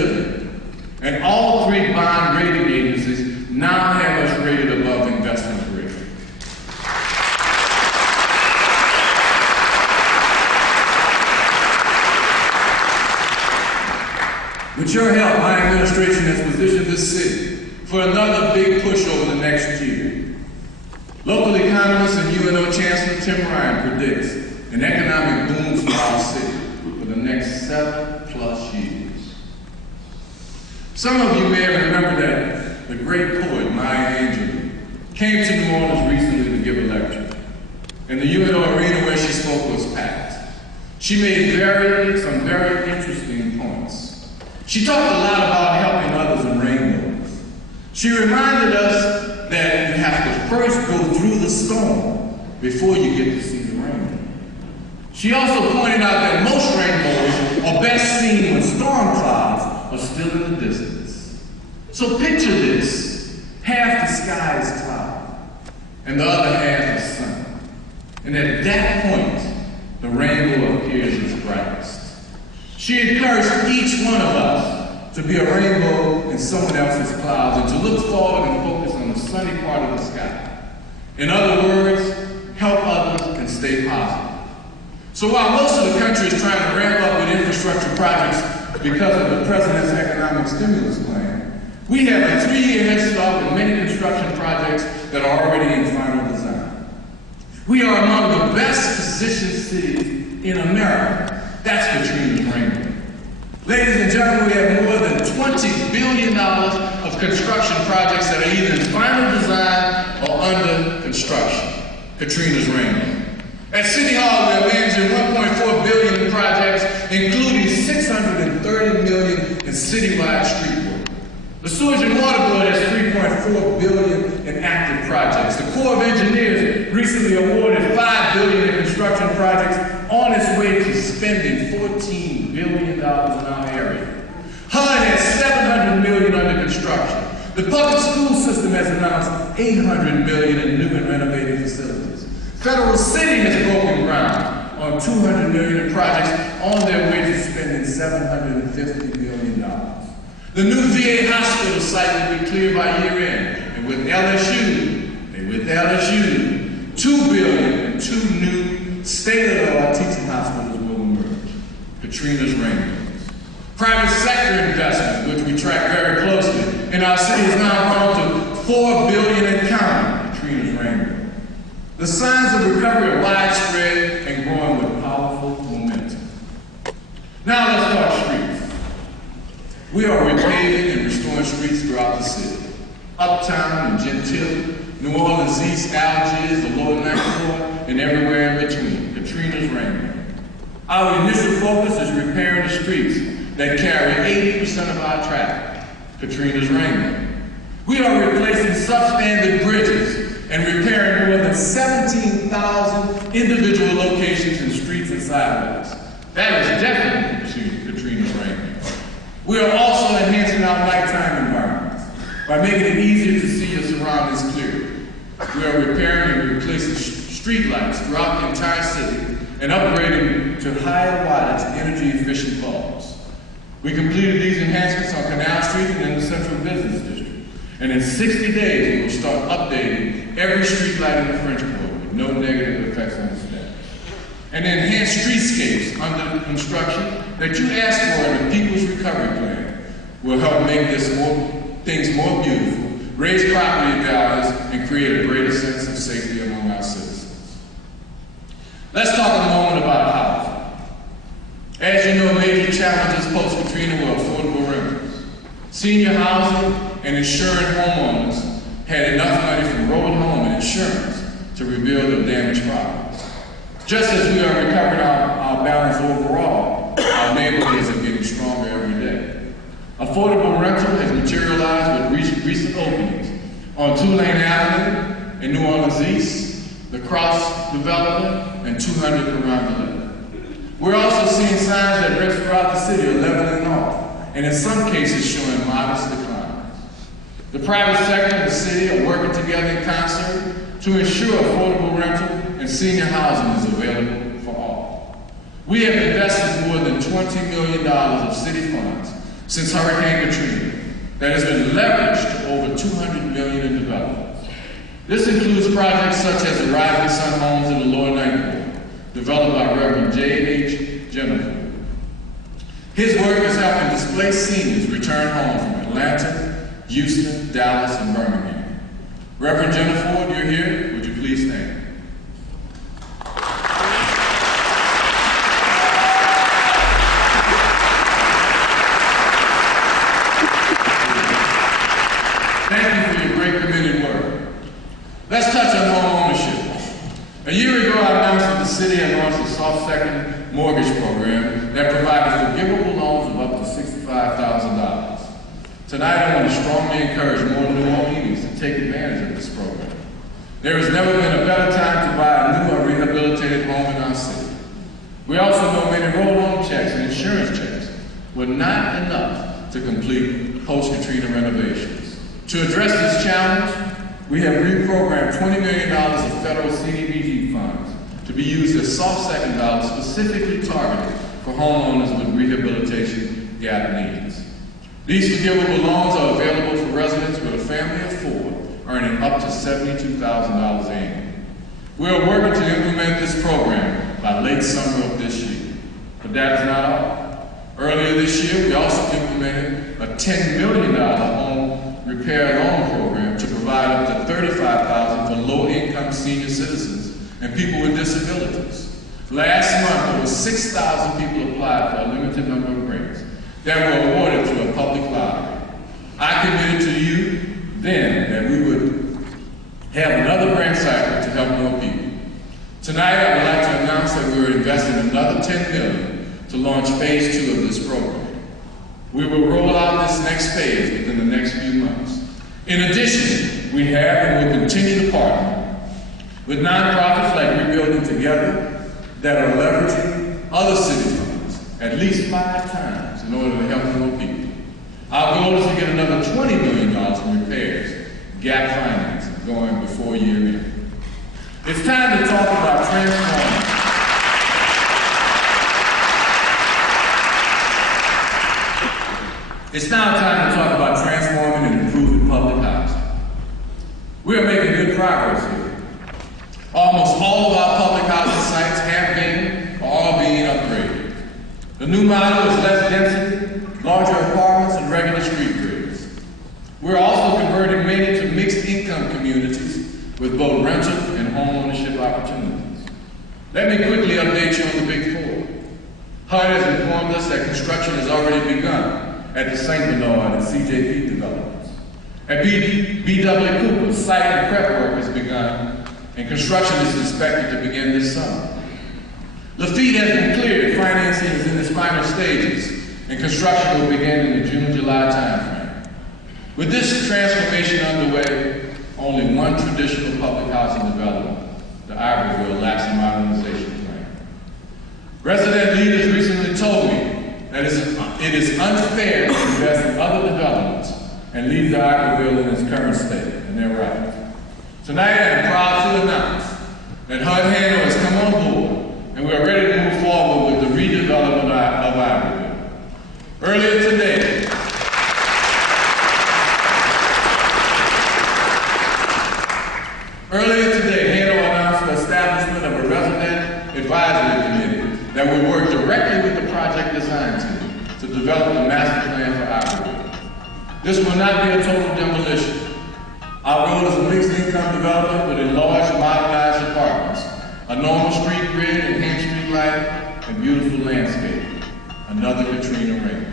living. And all three bond rating agencies now have us rated above investment grade. With your help, my administration has positioned this city for another big push over the next year. Local economist and UNO Chancellor Tim Ryan predicts an economic boom for our city for the next 7+ years. Some of you may have remembered that the great poet Maya Angelou came to New Orleans recently to give a lecture, and the UNO arena where she spoke was packed. She made some very interesting points. She talked a lot about helping others in rainbows. She reminded us that you have to first go through the storm before you get to see the rainbow. She also pointed out that most rainbows are best seen when storm clouds are still in the distance. So picture this: half the sky is cloud, and the other half is sun. And at that point, the rainbow appears its brightest. She encouraged each one of us to be a rainbow in someone else's clouds and to look forward and focus on the sunny part of the sky. In other words, help others and stay positive. So while most of the country is trying to ramp up with infrastructure projects because of the president's economic stimulus plan, we have a 3-year head start with many construction projects that are already in final design. We are among the best positioned cities in America. That's Katrina's rainbow. Ladies and gentlemen, we have more than $20 billion of construction projects that are either in final design or under construction. Katrina's rainbow. At City Hall, we are managing $1.4 billion in projects, including $630 million in citywide street work. The Sewage and Water Board has $3.4 billion in active projects. The Corps of Engineers recently awarded $5 billion in construction projects, on its way to spending $14 billion in our area. HUD has $700 million under construction. The public school system has announced $800 million in new and renovated facilities. Federal City has broken ground on $200 million in projects, on their way to spending $750 million. The new VA hospital site will be cleared by year end, and with LSU, $2 billion and 2 new state-of-the-art teaching hospitals will emerge. Katrina's rainbows. Private sector investment, which we track very closely, in our city is now grown to $4 billion and counting. Katrina's rainbow. The signs of recovery are widespread and growing with powerful momentum. Now let's talk streets. We are repaving and restoring streets throughout the city. Uptown and Gentile, New Orleans East, Algiers, the Lower Ninth Ward, and everywhere in between. Katrina's rainbow. Our initial focus is repairing the streets that carry 80% of our traffic. Katrina's rainbow. We are replacing substandard bridges and repairing more than 17,000 individual locations in streets and sidewalks. That is definitely Katrina's rainbow. We are also enhancing our nighttime environments by making it easier to see your surroundings clearly. We are repairing and replacing street lights throughout the entire city and upgrading to higher wattage energy-efficient bulbs. We completed these enhancements on Canal Street and in the Central Business District. And in 60 days, we will start updating every street light in the French Quarter with no negative effects on the staff. And enhanced streetscapes under construction that you asked for in the People's Recovery Plan will help make things more beautiful, raise property values, and create a greater sense of safety among our citizens. Let's talk a moment about housing. As you know, major challenges post-Katrina were affordable rentals. Senior housing and insured homeowners had enough money from road home and insurance to rebuild their damaged properties. Just as we are recovering our balance overall, our neighborhoods are getting stronger every day. Affordable rental has materialized with recent openings on Tulane Avenue in New Orleans East, the Cross development, and 200 Carondelet. We're also seeing signs that rents throughout the city are leveling off, and in some cases showing modest declines. The private sector and the city are working together in concert to ensure affordable rental and senior housing is available for all. We have invested more than $20 million of city funds since Hurricane Katrina that has been leveraged over $200 million in development. This includes projects such as the Rising Sun Homes in the Lower Ninth Ward, developed by Reverend J.H. Jennifer. His work is helping displaced seniors return home from Atlanta, Houston, Dallas, and Birmingham. Reverend Jennifer, you're here. Would you please stand? Thank you for your great committed work. Let's touch on home ownership. A year ago, I announced that the city had launched a soft second mortgage program that provided forgivable loans of up to $65,000. Tonight, I want to strongly encourage more New Orleanians to take advantage of this program. There has never been a better time to buy a new or rehabilitated home in our city. We also know many roll-on checks and insurance checks were not enough to complete post-Katrina renovations. To address this challenge, we have reprogrammed $20 million of federal CDBG funds to be used as soft second dollars specifically targeted for homeowners with rehabilitation gap needs. These forgivable loans are available for residents with a family of 4 earning up to $72,000 annually. We are working to implement this program by late summer of this year. But that is not all. Earlier this year, we also implemented a $10 million home repair loan program to provide up to $35,000 for low-income senior citizens and people with disabilities. Last month, over 6,000 people applied for a limited number of grants that were awarded through a public lottery. I committed to you then that we would have another grant cycle to help more people. Tonight, I would like to announce that we are investing another $10 million to launch phase 2 of this program. We will roll out this next phase within the next few months. In addition, we have and will continue to partner with nonprofits like Rebuilding Together that are leveraging other city funds at least 5 times in order to help more people. Our goal is to get another $20 million in repairs, gap financing, going before year end. It's time to talk about transforming. It's now time to talk about transforming and improving public housing. We are making good progress here. Almost all of our public housing sites have been or are being upgraded. The new model is less density, larger apartments, and regular street grids. We're also converting many to mixed income communities with both rental and home ownership opportunities. Let me quickly update you on the Big 4. HUD has informed us that construction has already begun at the St. Bernard and CJP developments. At B.W. Cooper, site and prep work has begun, and construction is expected to begin this summer. Lafitte has been cleared, financing is in its final stages, and construction will begin in the June-July timeframe. With this transformation underway, only one traditional public housing development, the Ivoryville Lapse Modernization Plan. Resident leaders recently told me that it is unfair to invest in other developments and leave the Ivoryville in its current state, and they're right. Tonight, I'm proud to announce that HUD Handle has come on board, and we are ready to move forward with the redevelopment of Ivoryville. Earlier today, Handle announced the establishment of a resident advisory committee that will work directly with the project design team to develop the master plan for Ivoryville. This will not be a total demolition. Our goal is a mixed income development with enlarged, modernized apartments, a normal street grid, enhanced street lighting, and beautiful landscape. Another Katrina rain.